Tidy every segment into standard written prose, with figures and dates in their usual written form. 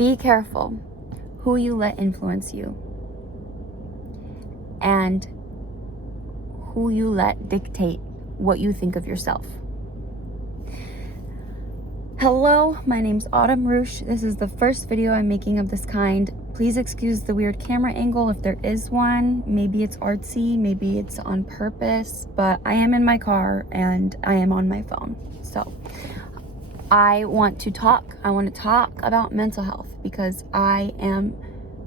Be careful who you let influence you and who you let dictate what you think of yourself. Hello, my name's Autumn Roosh. This is the first video I'm making of this kind. Please excuse the weird camera angle if there is one. Maybe it's artsy, maybe it's on purpose, but I am in my car and I am on my phone. So I want to talk about mental health because I am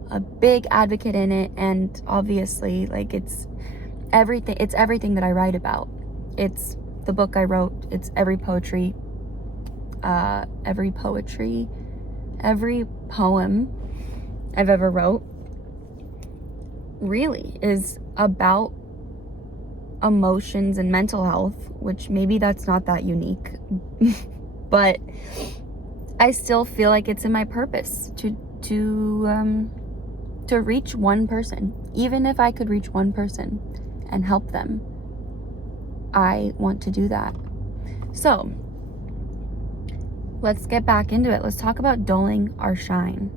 a big advocate in it, and obviously like it's everything that I write about. It's the book I wrote, it's every poem I've ever wrote really is about emotions and mental health, which maybe that's not that unique, but I still feel like it's in my purpose to reach one person. Even if I could reach one person and help them, I want to do that. So let's get back into it. Let's talk about dulling our shine.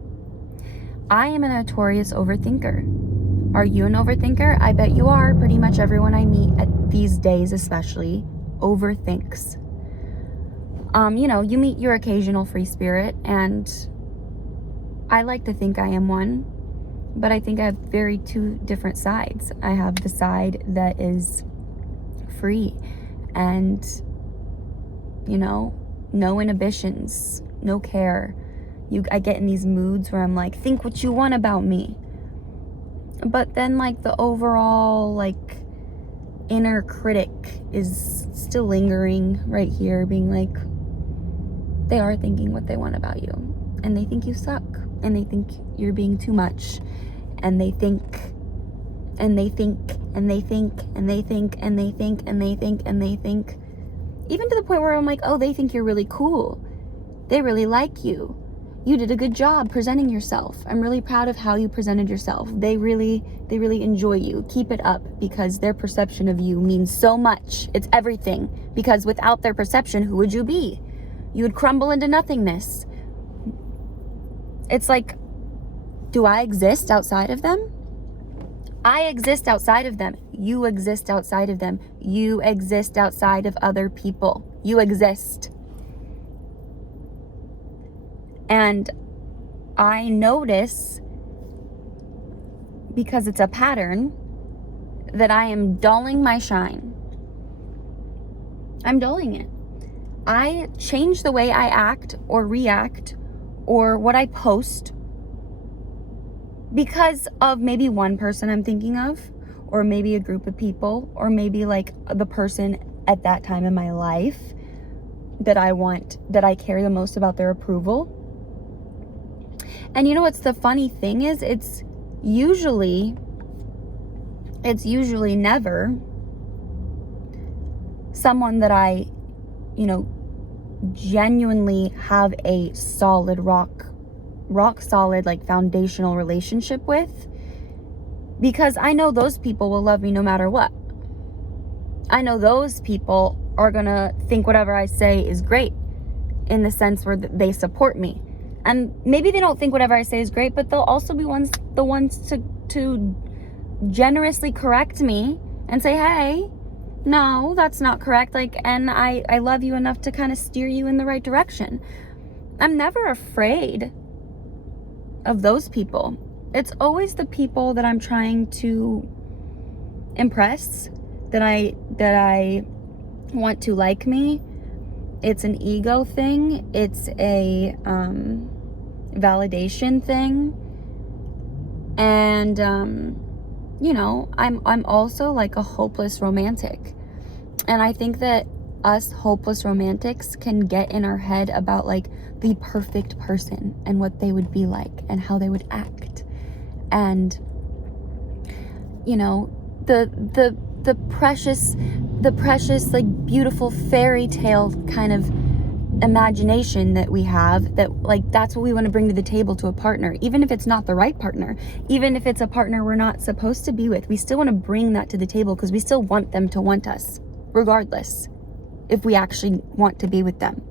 I am a notorious overthinker. Are you an overthinker? I bet you are. Pretty much everyone I meet at these days especially overthinks. You meet your occasional free spirit, and I like to think I am one, but I think I have two different sides. I have the side that is free and, no inhibitions, no care. I get in these moods where I'm like, think what you want about me. But then like the overall like inner critic is still lingering right here, being like, they are thinking what they want about you, and they think you suck, and they think you're being too much, and they think, and they think, and they think, and they think, and they think, and they think, and they think, even to the point where I'm like, oh, they think you're really cool. They really like you. You did a good job presenting yourself. I'm really proud of how you presented yourself. They really enjoy you. Keep it up, because their perception of you means so much. It's everything. Because without their perception, who would you be? You would crumble into nothingness. It's like, do I exist outside of them? I exist outside of them. You exist outside of them. You exist outside of other people. You exist. And I notice, because it's a pattern, that I am dulling my shine. I'm dulling it. I change the way I act or react or what I post because of maybe one person I'm thinking of, or maybe a group of people, or maybe like the person at that time in my life that I care the most about their approval. And what's the funny thing is, it's usually never someone that I, genuinely have a solid rock solid, like foundational relationship with, because I know those people will love me no matter what. I know those people are gonna think whatever I say is great, in the sense where they support me. And maybe they don't think whatever I say is great, but they'll also be the ones to generously correct me and say, hey, no, that's not correct. And I love you enough to kind of steer you in the right direction. I'm never afraid of those people. It's always the people that I'm trying to impress, that I want to like me. It's an ego thing. It's a validation thing. And I'm also like a hopeless romantic. And I think that us hopeless romantics can get in our head about like the perfect person and what they would be like and how they would act. And the precious like beautiful fairy tale kind of imagination that we have, that like that's what we want to bring to the table to a partner, even if it's not the right partner, even if it's a partner we're not supposed to be with. We still want to bring that to the table because we still want them to want us, regardless if we actually want to be with them.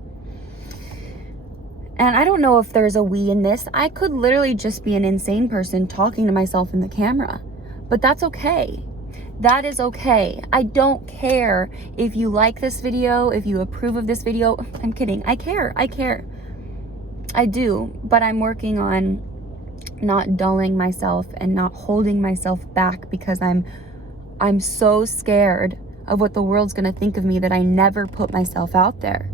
And I don't know if there's a we in this. I could literally just be an insane person talking to myself in the camera. But that's okay. That is okay. I don't care if you like this video, if you approve of this video. I'm kidding. I care. I do. But I'm working on not dulling myself and not holding myself back because I'm so scared of what the world's gonna think of me that I never put myself out there.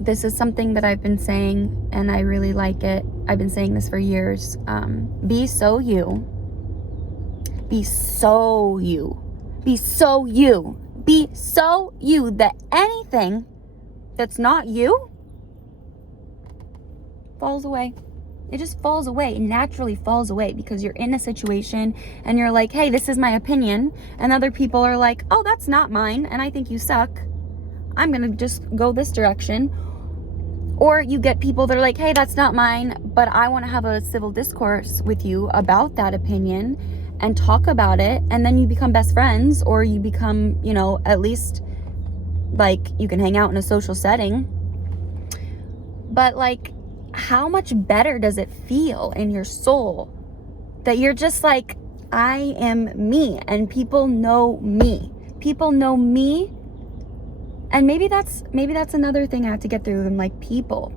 This is something that I've been saying and I really like it. I've been saying this for years. Be so you. Be so you. Be so you. Be so you that anything that's not you falls away. It just falls away. It naturally falls away because you're in a situation and you're like, hey, this is my opinion. And other people are like, oh, that's not mine. And I think you suck. I'm going to just go this direction. Or you get people that are like, hey, that's not mine, but I want to have a civil discourse with you about that opinion and talk about it. And then you become best friends, or you become, you know, at least like you can hang out in a social setting. But like, how much better does it feel in your soul that you're just like, I am me and people know me. People know me. And maybe that's another thing I have to get through. And like people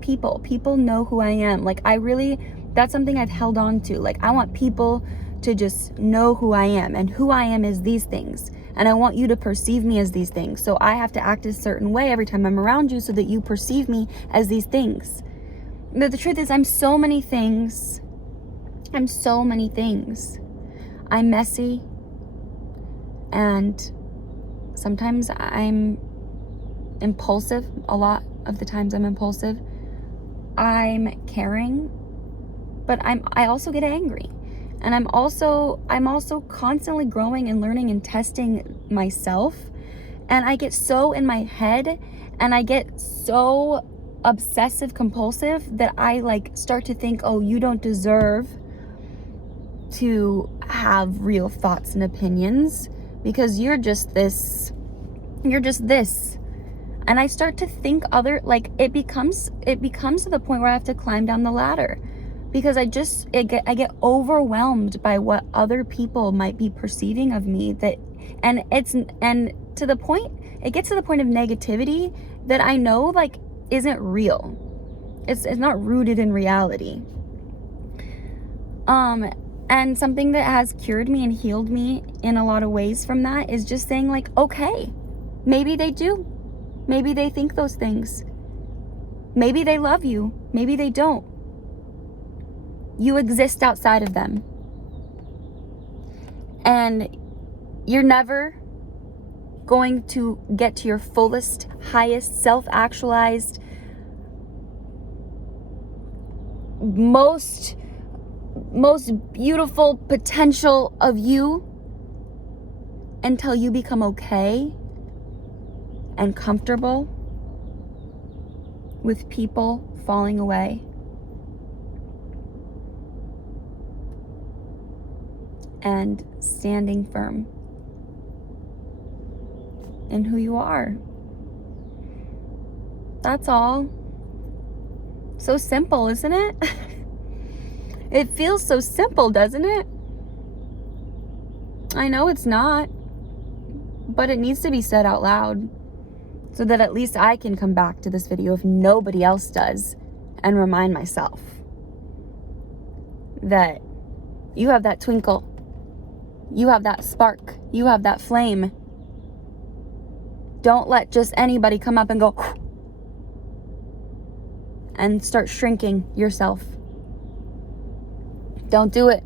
know who I am. Like that's something I've held on to. Like I want people to just know who I am, and who I am is these things. And I want you to perceive me as these things. So I have to act a certain way every time I'm around you so that you perceive me as these things. But the truth is I'm so many things. I'm messy. And sometimes I'm impulsive. A lot of the times I'm impulsive. I'm caring, but I also get angry. And I'm also constantly growing and learning and testing myself. And I get so in my head and I get so obsessive compulsive that I like start to think, oh, you don't deserve to have real thoughts and opinions because you're just this. And I start to think it becomes to the point where I have to climb down the ladder because I get overwhelmed by what other people might be perceiving of me, and it gets to the point of negativity that I know like isn't real. It's not rooted in reality. And something that has cured me and healed me in a lot of ways from that is just saying like, okay, maybe they do. Maybe they think those things. Maybe they love you. Maybe they don't. You exist outside of them. And you're never going to get to your fullest, highest, self-actualized, most beautiful potential of you until you become okay and comfortable with people falling away and standing firm in who you are. That's all. So simple, isn't it? It feels so simple, doesn't it? I know it's not, but it needs to be said out loud so that at least I can come back to this video if nobody else does and remind myself that you have that twinkle, you have that spark, you have that flame. Don't let just anybody come up and go and start shrinking yourself. Don't do it.